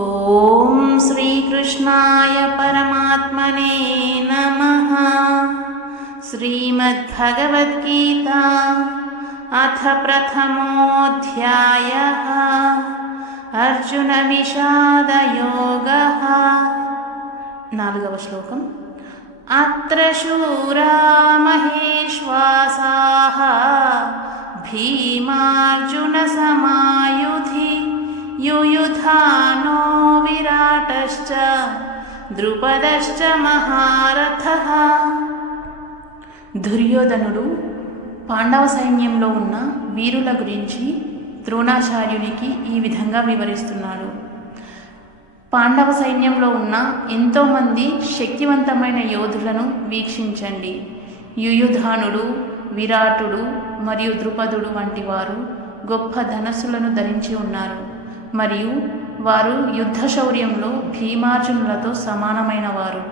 ఓం శ్రీకృష్ణాయ పరమాత్మనే నమః. శ్రీమద్భగవద్గీత అథ ప్రథమోऽధ్యాయః. అర్జున విషాదయోగః. 4వ శ్లోకం. అత్ర శూరా మహేశ్వాసాః భీమార్జున సమాయుధి యుయుధానో విరాటశ్చ ద్రుపదశ్చ మహారథః. దుర్యోధనుడు పాండవ సైన్యంలో ఉన్న వీరుల గురించి ద్రోణాచార్యునికి ఈ విధంగా వివరిస్తున్నాడు. పాండవ సైన్యంలో ఉన్న ఎంతోమంది శక్తివంతమైన యోధులను వీక్షించండి. యుయుధానుడు, విరాటుడు మరియు ద్రుపదుడు వంటి వారు గొప్ప ధనస్సులను ధరించి ఉన్నారు మరియు వారు యుద్ధ శౌర్యంలో భీమార్జునులతో సమానమైన వారు.